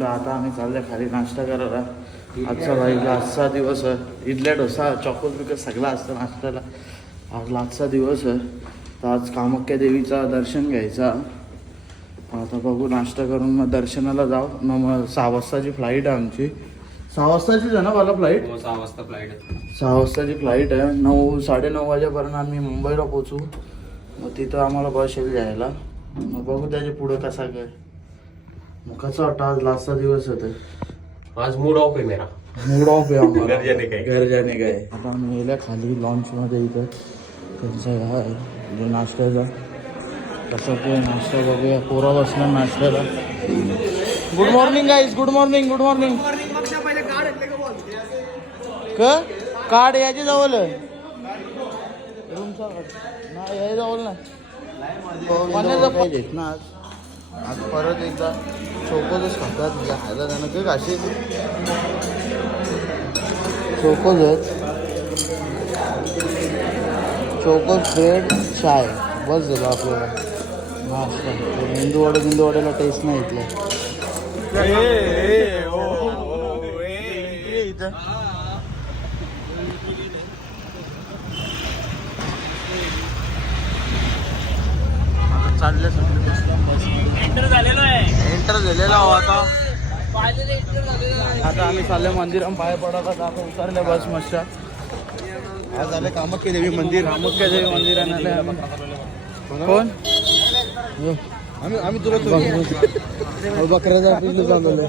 तर आता आम्ही चालले खाली नाश्ता करायला. आजचा भाई आजचा दिवस आहे. इडल्या डोसा चॉकोज बिकस सगळा असतं नाश्त्याला. आज लाजचा दिवस आहे. तर आज कामाख्या देवीचा दर्शन घ्यायचा. आता बघू नाश्ता करून मग दर्शनाला जाऊ. मग 6 वाजताची फ्लाईट आहे आमची. 6 वाजताचीच आहे ना मला फ्लाईट. 6 वाजता फ्लाईट आहे. 6 वाजताची फ्लाईट आहे. 9 साडेनऊ वाजेपर्यंत आम्ही मुंबईला पोचू. मग तिथं आम्हाला बस येईल जायला. मग बघू त्याच्या पुढं कसा काय. मग कसं वाटतं आज लास्टचा दिवस होता. आज मूड ऑफ आहे मेरा. मूड ऑफ आहे आम्हाला. घर जाने काय आता आम्ही गेल्या खाली लॉन्चमध्ये इथं त्यांचं काय म्हणजे नाश्त्याचा कसं काय नाश्ता बघूया. पोरा बसणार नाश्त्याला. Good morning guys. Good morning. Good morning. Card याची जवळ रूमचा ना या जवळ ना काही देत ना. आज परत एकदा चोकोजच खातात. खायला त्यांना काही काशी चोकोजच. चोकोज ब्रेड चाय बस झालं आपल्याला नाश्ता. मेंदूवड्याला टेस्ट नाही इथलं. इथं चालले एंटर झालेला आता. आता आम्ही चालले मंदिरात पाय पडत. आता उतरले बस मस्त. आज आले कामाख्या देवी मंदिर. कामाख्या देवी मंदिराला कोण आम्ही तुला बकऱ्याचा पिल्लू चालवलं.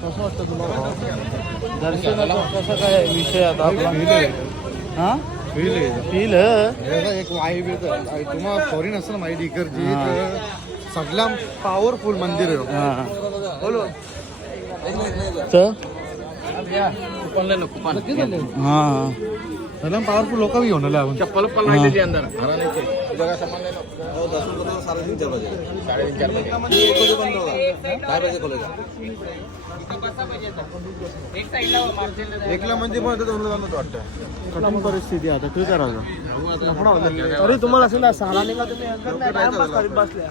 कसं वाटतं तुला दर्शनाचा कसं काय विषय आता आपला. हां फील एक वाईब येतं. तुम्हाला फॉरेन असं माहिती इकडची सगळा पॉवरफुल मंदिर आहे. हां बोलो हां सगळा पॉवरफुल लोक भी होने लगे. चप्पल नहीं लेते अंदर. जगह सामान लेना. 3:30 बजे 3:30 बजे 1 बजे बंद होगा. 2:30 बजे खोलेगा. एकला मंदिर पण दोन बंद वाटतं. कठीण परिस्थिती आता काय करायचं. अरे तुम्हाला असेल ना साला निघा तुम्ही बसल्या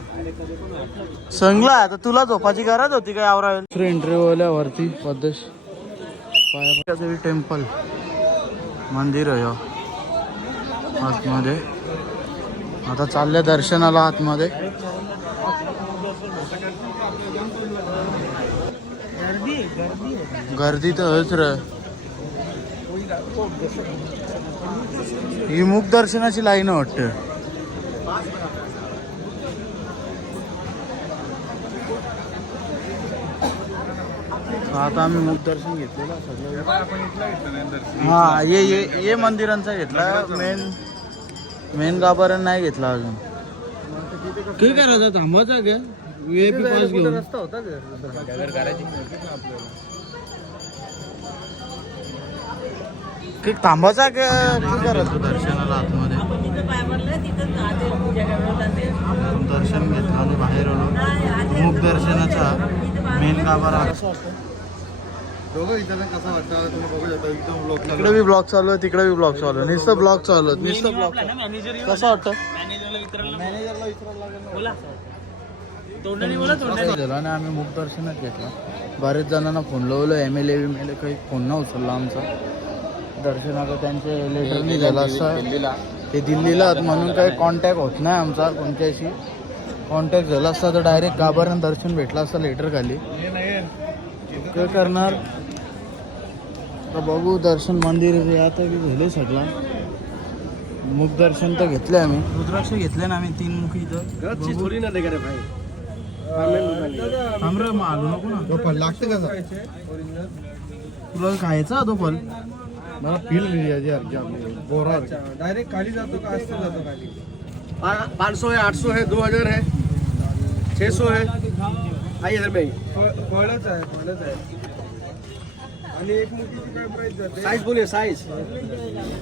संगला आता तुला झोपाची गरज होती काय आवरायला. एंट्री वरती पद्धत पाया देवी टेम्पल मंदिर आहे आतमध्ये. आता चालल्या दर्शनाला आतमध्ये. गर्दी तर होच रे. ही मुख दर्शनाची लाईन वाटतं. आता आम्ही मुख दर्शन घेतलेलं सगळं. हा ये मंदिरांचा घेतला. मेन गाभारण नाही घेतला अजून. काय करायचं थांबायचा का VIP पास घेऊन. रस्ता होता की थांबायचा का काय करायचं दर्शनाला आतमध्ये. दर्शन घेतलं आणि बाहेर आलो. मुख दर्शनाचा मेन गाभारा. दोघं इथं कसं वाटतं तुम्ही बघू शकता. एकदम ब्लॉक तिकडे बी ब्लॉक चालू आहे. तिकडे बी ब्लॉक चालू आहे. नुसतं ब्लॉक चालू आहे. नुसतं ब्लॉक. कसं वाटतं. मॅनेजरला विचारायला झालं आणि आम्ही मुख दर्शनच घेतला. बरेच जणांना फोन लावलं. MLA काही फोन न उचलला आमचा. दर्शनाचा त्यांचे लेटर नाही झालं असं. ते दिल्लीला आहेत म्हणून काही कॉन्टॅक्ट होत नाही आमचा कोणत्याशी. कॉन्टॅक्ट झाला असता तर डायरेक्ट गाभाऱ्यानं दर्शन भेटला असता लेटर खाली. काय करणार तर बघू. दर्शन मंदिर आता की झाले सगळा. मुख दर्शन तर घेतले आम्ही. रुद्राक्ष घेतले ना आम्ही 3 मुखी इथं. थोडी ना देगा रे भाई. आमरं मागू नको ना. तो पण लागते का तुला खायचा तो फल. मला फील गोरा डायरेक्ट खाली जातो का असते जातो खाली. 500 है 800 है 2000 है 600 है. आइए इधर में फळच आहे. आणि एक मुखीची काय प्राइस जाते. साइज बोलिए साइज.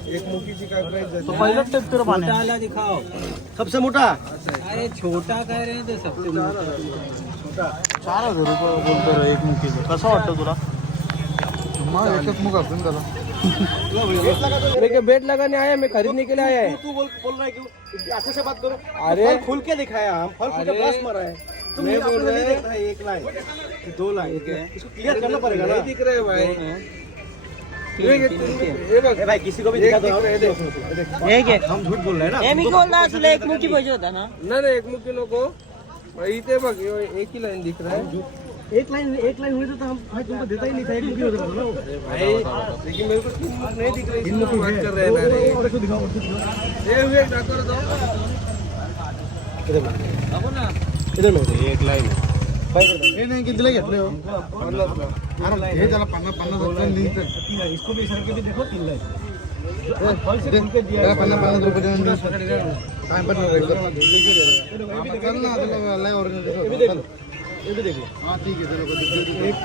एक मुखीची काय प्राइस जाते. पहिलं टेप तर पाणी. वाला दिखाओ सबसे मोटा. अरे छोटा काय रे ते सबसे छोटा. 4000 रुपये बोलतो रे एक मुखीचं. कसं वाटतं तुला. मग एकच मुख असून त्याला मैं क्या बेट लगाने आया, मैं खरीदने के लिए आया है। तू बोल रहा है क्यों? अच्छे से बात करो। अरे फल खुल के दिखाया, हम फल खुल के बस मारा है। तुम ये बोल रहे हैं 1 लाइन 2 लाइन इसको क्लियर करना पड़ेगा ना। दिख रहा है भाई, ये भाई किसी को भी दिखा दो। एक हम झूठ बोल रहे हैं ना। मी बोल रहा तुला एक मुठी पाहिजे होता ना. नाही एक मुक्की नको, इथे बघ एक ही लाइन दिख रहा है। एक लाइन हुई तो हम भाई तुमको देता ही नहीं था, एक मुक्की होता ना भाई। लेकिन मेरे को तुम नहीं दिख रही, इन मुक्की बात कर रहे हैं ना रे। और इसको दिखाओ, ये हुए डाकर दो इधर ना, इधर लो एक लाइन हे नाही कितीला घेतले हो? 50 हे त्याला 50 लिहित इसको भी सर के भी देखो 3 लाइन 50 रुपये काय पण ये भी देख लो। हाँ ठीक है, चलो एक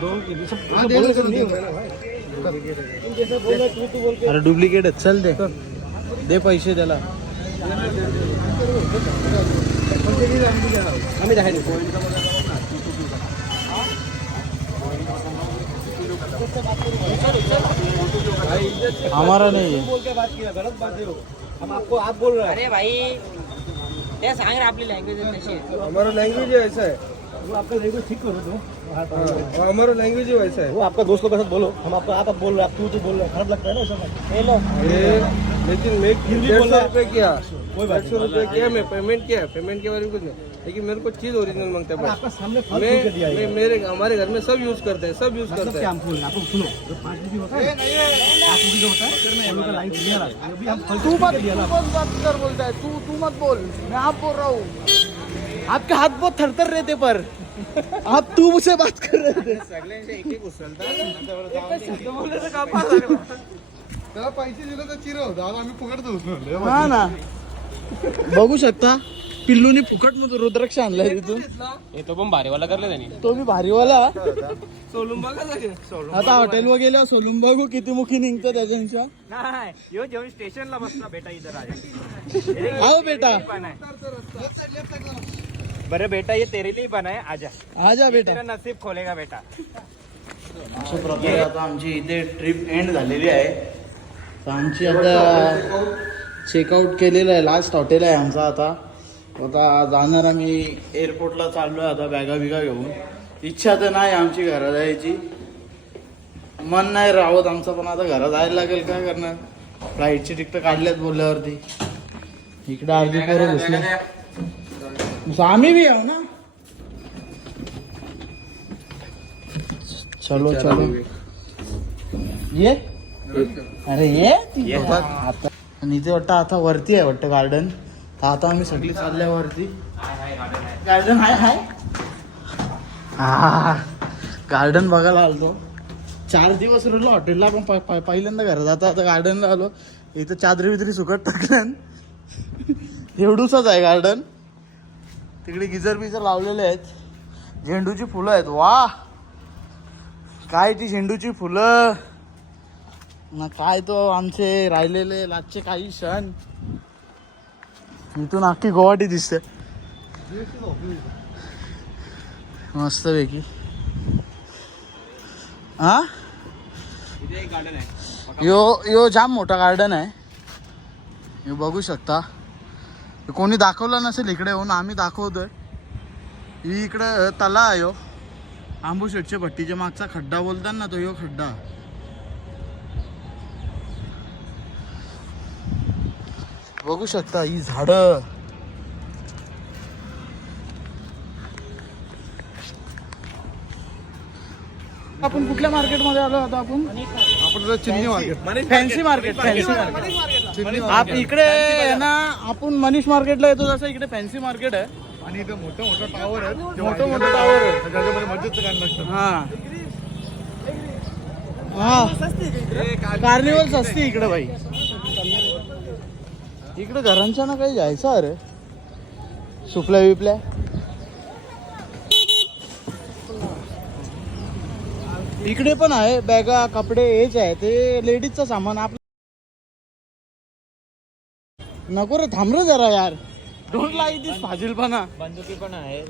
दो हाँ दे लो, नहीं हो रहा है। अरे डुप्लिकेट आहे, चल दे पैसे त्याला. आम्ही जाहीर हमारा नहीं है. बोल के बात किया, गलत बात है वो। हम आपको आप बोल रहे हैं। अरे भाई ते सांग रे आपली लँग्वेज तशी आहे. हमारा लैंग्वेज ऐसा है। वो आपका लैंग्वेज ठीक करो तो। हमारा लैंग्वेज ही वैसा है। वो आपका दोस्त लोग के साथ बोलो, हम आपको आप बोल रहे हैं, आप तू बोल रहे हैं, खराब लगता है ना सब। हे लो लेकिन मैं 150 रुपये किया, कोई 150 रुपये किया, मैं पेमेंट किया, पेमेंट के बारे में कुछ नहीं। लेकिन मेरे को चीज ओरिजिनल मांगता है आपका सामने। मैं मेरे हमारे घर में सब यूज करते हैं, सब यूज करते हैं। आपको सुनो, जो 5 GB होता है तू मत कर बोलता है, तू मत बोल, मैं आप बोल रहा हूँ. आपके हाथ बहुत थरथर रहे थे पर आप तू मुझसे बात कर रहे थे. त्याला पैसे दिले तर चिरव, दादा आम्ही फुकट देऊ. हा ना, बघू शकता पिल्लूनी फुकट मध्ये रुद्राक्ष आणलाय तिथून. तो पण भारीवाला करले त्यांनी. तो मी भारीवाला. सोलून बघा सगळे. आता हॉटेलवर गेल्या सोलून बघू किती मुखी निघतं त्याच्या. नाही यो जेवण स्टेशनला बसला बेटा इधर आजा. आओ बेटा, बरे बेटा ये तेरे लिए बना है, आजा आजा बेटा. तेरा नसीब खोलेगा बेटा. अशा प्रकारे आता आमची इथे ट्रिप एंड झालेली आहे. तर आमची आता चेकआउट केलेलं आहे, लास्ट हॉटेल आहे आमचा. आता जाणार आम्ही एअरपोर्टला चाललो आहे. आता बॅगा बिगा घेऊन. इच्छा तर नाही आमची घरात जायची, मन नाही राहत आमचं, पण आता घरात जायला लागेल. काय करणार, फ्लाईटची तिकीट काढल्यात बोलल्यावरती. इकडे अर्धी पोरं घुसले, आम्ही भी आहो ना. चलो ये, अरे ये आता. आणि इथे वाटतं आता वरती आहे वाटतं गार्डन. तर आता आम्ही सगळी चालल्यावरती. गार्डन हाय हा, गार्डन बघायला आलो. 4 दिवस राहिलो हॉटेलला, पण पहिल्यांदा घरात आता गार्डनला आलो. इथं चादरी बिदरी सुकट टाकल्यान. एवढूसच आहे गार्डन. तिकडे गिजर बिजर लावलेले आहेत. झेंडूची फुलं आहेत. वा काय ती झेंडूची फुलं ना, काय तो आमचे राहिलेले लाजचे काही क्षण. इथून अख्खी गुवाहाटी दिसते मस्त पैकी. हा यो जाम मोठा गार्डन आहे. हे बघू शकता. कोणी दाखवलं नसेल इकडे येऊन, आम्ही दाखवतोय. ही इकडे तला आहे. यो आंबूशेटच्या भट्टीच्या मागचा खड्डा बोलतात ना, तो यो खड्डा. बघू शकता ही झाडं. आपण कुठल्या मार्केटमध्ये आलो आता? आपण चिमणी मार्केट, फॅन्सी मार्केट. आप इकडे ना आपण मनीष मार्केटला येतो तसं इकडे फॅन्सी मार्केट आहे. आणि इथं मोठं टावर आहे, मोठं टावर आहे. त्याच्यामध्ये मस्जिदचं गाणं लागतं. हा कार्निवल सस्ती इकडे भाई. इकडे घरांच्या ना काही जायचं. अरे सुपल्या बिपल्या. इकडे पण आहे बॅगा कपडे हेच आहे. ते लेडीजचं सामान. आपलं नको रे, थांब रे जरा यार. डोंट लाईक दिस फाजीलपणा. बंदुकी पण आहे.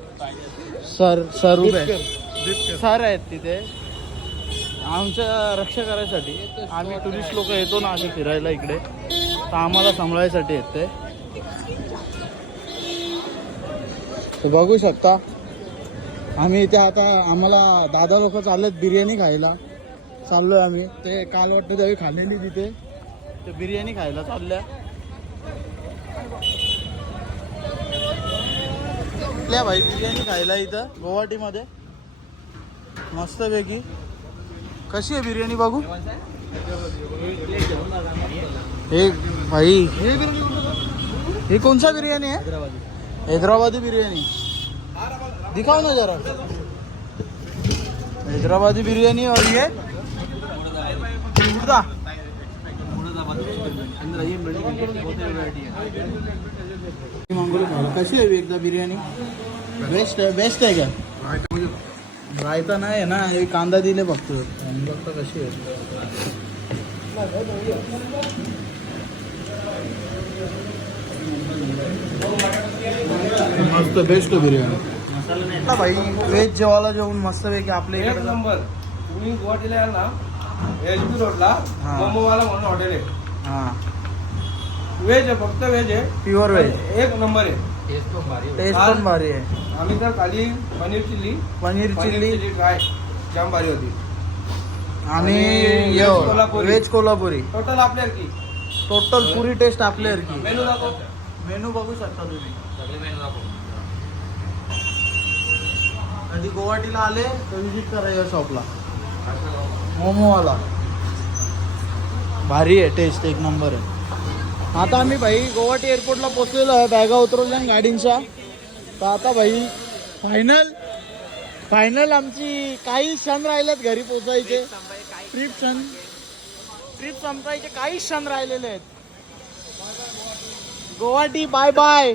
सर उभे सर आहेत तिथे. आमच्या रक्षा करायसाठी आम्ही टुरिस्ट लोक येतो ना असे फिरायला इकडे, तर आम्हाला सांभाळायसाठी येते. तर बघू शकता आम्ही इथे आता आम्हाला दादा लोक चाललेत बिर्याणी खायला. चाललोय आम्ही, ते काल वाटतं त्यावेळी खाल्लेली तिथे, ते बिर्याणी खायला चालल्या. कुठल्या भाई बिर्याणी खायला इथं गुवाहाटीमध्ये मस्तपैकी. कशी आहे बिर्याणी बघू. हे भाई हे कोणसा बिर्याणी आहे? हैदराबादी बिर्याणी दिखाओ ना जरा. हैदराबादी बिर्याणी और ये मुर्दा. कशी आहे एकदा बिर्याणी? बेस्ट आहे का? रायता नाही आहे ना, हे कांदा दिले फक्त. कशी आहे मस्त बेस्ट बिर्याणी भाई. व्हेज जेवायला जेवून मस्तपैकी आपल्या एक इकडे नंबर. तुम्ही गुवाहाटीला याल ना, एचपी रोडला हा. मोमोवाला म्हणून हॉटेल आहे. हां व्हेज आहे, फक्त व्हेज आहे. Pure veg. एक नंबर आहे. टेस्ट पण भारी आहे. आम्ही तर खाली पनीर चिल्ली ट्राय जाम भारी होती. आणि व्हेज कोल्हापुरी टोटल आपल्या की टोटल पुरी टेस्ट आपल्या की. मेनू दाखव. मेनू बघू शकता तुम्ही. कधी गुवाहाटीला आले तर विजिट करा या शॉपला. मोमोवाला भारी आहे, टेस्ट एक नंबर आहे. आता आम्ही भाई गुवाहाटी एअरपोर्टला पोचलेलो आहे, बॅगा उतरवल्या गाडींच्या. तर आता भाई फायनल आमची काही क्षण राहिलेत घरी पोचायचे. ट्रिप संपायचे काही क्षण राहिलेले आहेत. Guwahati bye bye.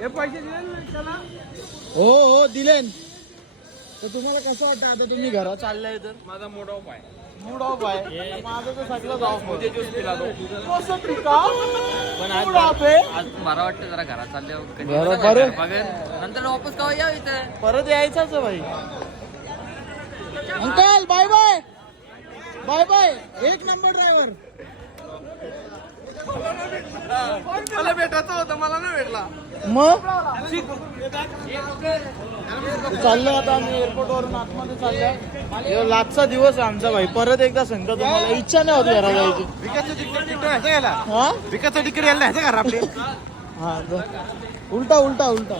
हे पैसे दिले ना त्याला? हो दिलेन. तर तुम्हाला कसं वाटतं आता तुम्ही घरात चाललाय तर? माझा मूड ऑफ आहे. मूड ऑफ आहे. माझं तर सगळं ऑफ मुझे ज्यूस पिला दो. पण आज बरं वाटतं जरा घरात चालले नंतर वापस का या इथे. परत यायचाच आहे भाई. Uncle bye bye bye bye. एक नंबर ड्रायव्हर. मला भेटायचं होतं, मला नाही भेटला. मग चाललो आता आम्ही एअरपोर्ट वरून आतमध्ये चाललोय. लास्टचा दिवस आहे आमचा भाई. परत एकदा सांगतो तुम्हाला, इच्छा नाही होती घरा जायची. हा विकासचं तिकीट यायला नाही का आपले? हा उलटा उलटा उलटा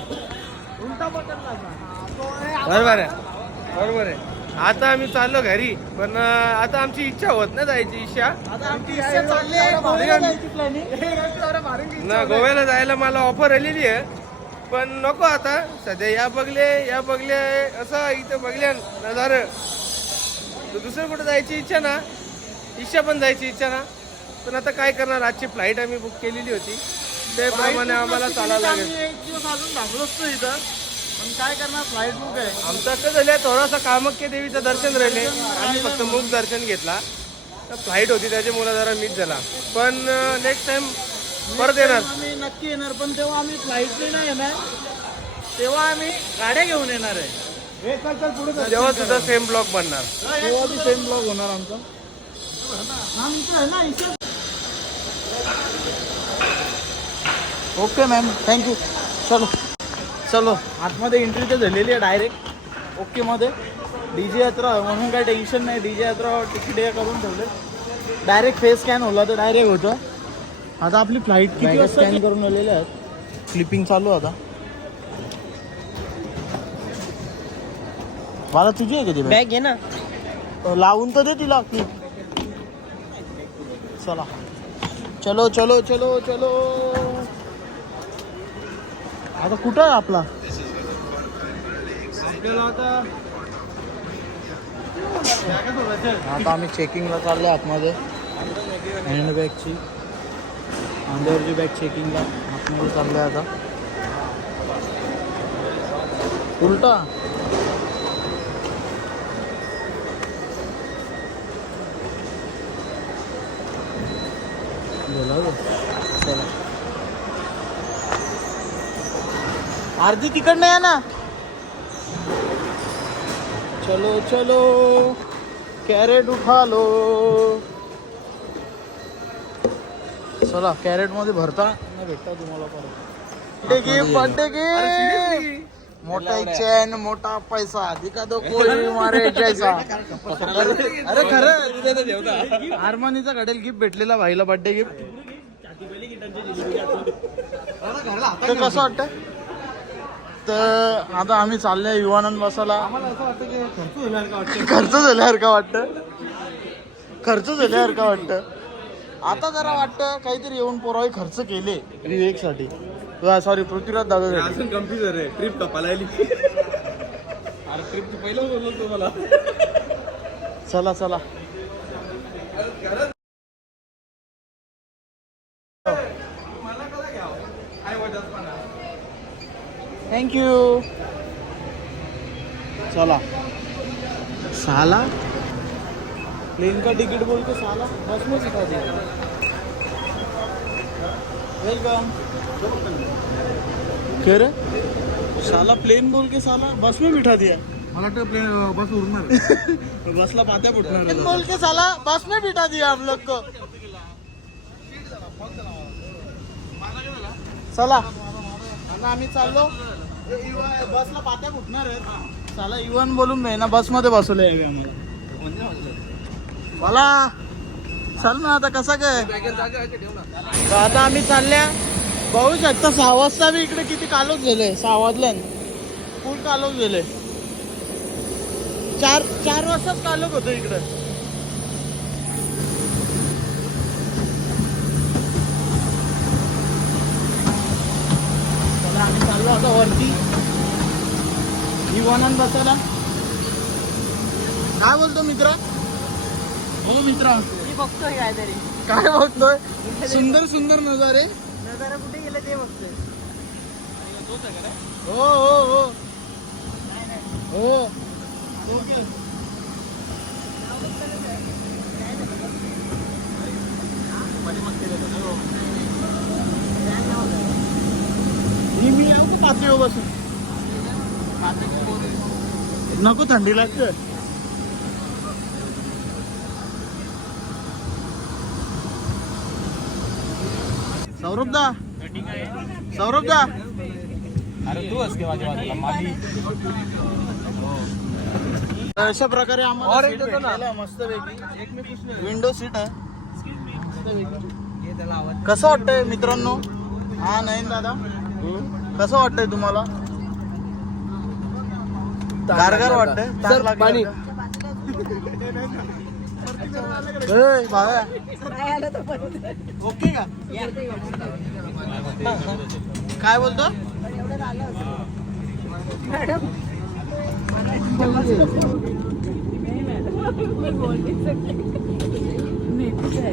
बरोबर आहे. आता आम्ही चाललो घरी, पण आता आमची इच्छा होत नाही जायची. आता आमची इच्छा चालली आहे गोव्याला जायची प्लॅनिंग. ना गोव्याला जायला मला ऑफर आलेली आहे, पण नको आता सध्या. या बघले असं इथं बघल्या नजारं, तर दुसरं कुठं जायची इच्छा पण जायची इच्छा ना. पण आता काय करणार, आजची फ्लाईट आम्ही बुक केलेली होती, त्याप्रमाणे आम्हाला चालायला लागेल. एक दिवस अजून धाकलोच इथं, पण काय करणार, फ्लाईट बुक आहे. आमचं कसं झालं, थोडासा कामाख्या देवीचं दर्शन राहिले. आम्ही फक्त मुख दर्शन घेतला, तर फ्लाईट होती त्याच्यामुळे जरा मिस झाला. पण नेक्स्ट टाइम परत येणार. आम्ही नक्की येणार, पण तेव्हा आम्ही फ्लाईटने नाही येणार, तेव्हा आम्ही गाड्या घेऊन येणार आहे. तेव्हा सुद्धा सेम ब्लॉग बनणार. तेव्हा बी सेम ब्लॉग होणार आमचा. Okay ma'am, thank you. चलो आतमध्ये एंट्री तर झालेली आहे डायरेक्ट ओके मध्ये. डीजे यात्रा म्हणून काय टेन्शन नाही. डीजे यात्रा तिकीट हे करून ठेवले, डायरेक्ट फेस स्कॅन होला तर डायरेक्ट होतं. आता आपली फ्लाईट किती वाजता स्कॅन करून आलेले आहेत. क्लिपिंग चालू आता. मला तुझी आहे कधी बॅग घे ना. लावून तर दे तिला क्लिप. चला चलो चलो चलो चलो. आता कुठं आहे आपला? आता आम्ही चेकिंगला चाललो आतमध्ये. हँडबॅगची अंडरची बॅग चेकिंगला आतमध्ये चाललो आहे आता. उलटा बोला. चला अर्धी तिकड नाही आहे ना. चलो चलो कॅरेट उठा लो. चला कॅरेट मध्ये भरता नाही भेटता तुम्हाला परत. Birthday gift. मोठा चैन मोठा पैसा दिखा दो कोई मारे जैसा. अरे खरं हार्मोनीचा घडेल गिफ्ट भेटलेला भाईला बर्थडे गिफ्ट. तर कसं वाटतं. तर आता आम्ही चाललोय युवानंद बसायला. खर्च झाल्यासारखं वाटतं. आता जरा वाटतं काहीतरी येऊन पोरावी खर्च केले विवेकसाठी. सॉरी पृथ्वीराज दादा अजून कन्फ्युजन आहे. ट्रिप कपाला आली. अरे ट्रिप पहिलं बोललो तुम्हाला. चला थँक्यू. चला साला प्लेन का टिकट बोल के साला बस में सिखा दिया. वेलकम. क्या रे साला प्लेन बोल के साला बस में बिठा दिया. मला वाटतं प्लेन बस उडणार. बसला पात्या फुटणार. प्लेन बोल के साला बस में बिठा दिया हम लोग को. चला आता आम्ही चाललो. बसला पात्या फुटणार आहेत. साला इवन बोलून ना बस मध्ये बसवलं यावे आम्हाला. मला चल ना आता कसं काय. तर आता आम्ही चालल्या. बघू शकता 6 वाजता बी इकडे किती कालोख झाले. 6 वाजल्यान फुल कालोख झाले. 4 वाजताच कालोख होतो इकडे. चला आम्ही चाललो आता वरती विमानात बसायला. काय बोलतो मित्रा. हो मित्रा मी बघतोय काहीतरी. काय बघतोय. सुंदर नजारे. नजारा कुठे गेलं ते बघतोय. हो मी येऊ पातळी बसून. नको थंडी लागते. सौरभ दा अरे तू असते माझ्या बाजूला माझी. अशा प्रकारे आम्हाला सीट भेटलेलं मस्त पैकी. विंडो सीट आहे. कसं वाटतंय मित्रांनो. हा नाही दादा कसं वाटतंय तुम्हाला. गारगार वाटतंय. पाणी. ओके का. काय बोलतो.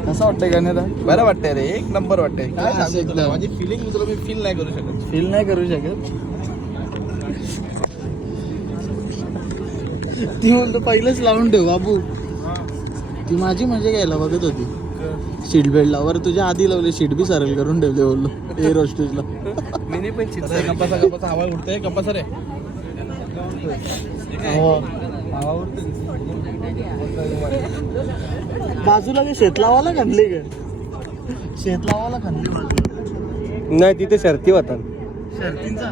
कसं वाटतंय गाण्याला. बरं वाटतंय रे. एक नंबर वाटतंय. काय हा, सांगू तुला. एकदम. माझी फिलिंग तुला मी फील नाही करू शकत. फील नाही करू शकत. ती म्हणतो पहिलंच लावून ठेव बाबू. ती माझी मजा घ्यायला बघत होती. सीट बेल्ट लावर तुझ्या आधी लावले. सीट बी सरळ करून ठेवले बोललो एअर होस्टेजला. मिनी पण कपासा हवा उडतंय. कपासा रे. हवा उडते. बाजूला काही शेतलावाला खणली का. शेतलावाला खणली बाजूला. नाही तिथे शर्ती होतात. शर्तींचा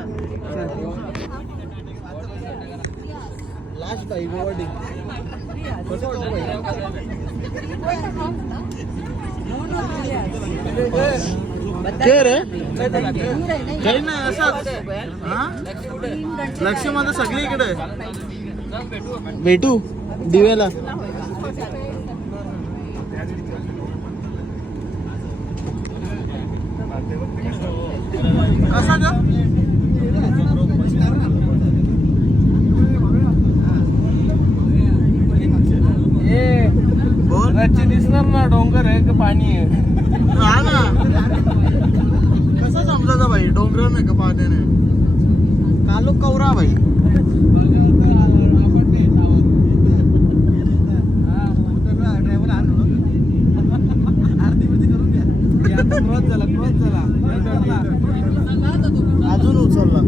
लास्ट बाई गोवाडी. ते रे काही नाही असंच. लक्ष माझं सगळी इकडे. भेटू दिव्याला. कसा ग. बोल. दिसणार ना डोंगर आहे का पाणी आहे. हा ना. कसं समजायचं भाई डोंगर नाही का पाण्याने. कालो कवरा भाई. अजून उचलला.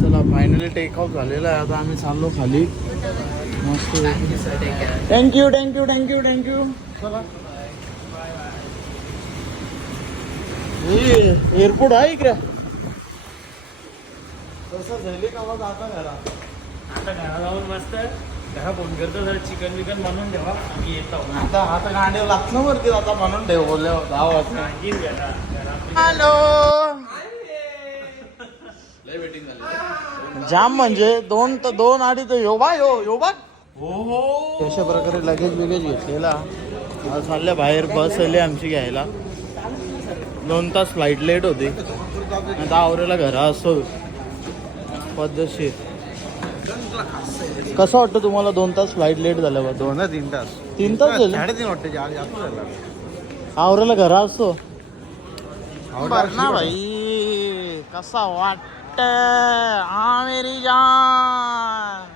चला फायनली टेक ऑफ झालेला आहे. आता आम्ही चाललो खाली मस्त. Thank you thank you thank you thank you. चला एअरपोर्ट आहे इकडे. तसं झाली का मग आता घरात. आता घरा जाऊन मस्त घरा फोन करतो जरा चिकन विकन बनवून ठेवा आम्ही येतो. आता गाडी लागतं वरती आता म्हणून ठेव बोलले 10 वाजता. आणखीन घरा हॅलो. जाम म्हणजे दोन अडीच यो बा हो अशा प्रकारे लगेज बिगेज घेतलेला. आज चालल्या बाहेर. बस आली आमची घ्यायला. 2 तास फ्लाईट लेट होती. आता आवरेला घरा असो पद्धतशीर. कसं वाटतं तुम्हाला 2 तास फ्लाईट लेट झाल्यावर? 2-3 तास. 3 तास झाले. 3.5 वाटते जास्त झाला. आवरेला घरा असतो बरं ना भाई. कसा वाटत हा मेरी जान.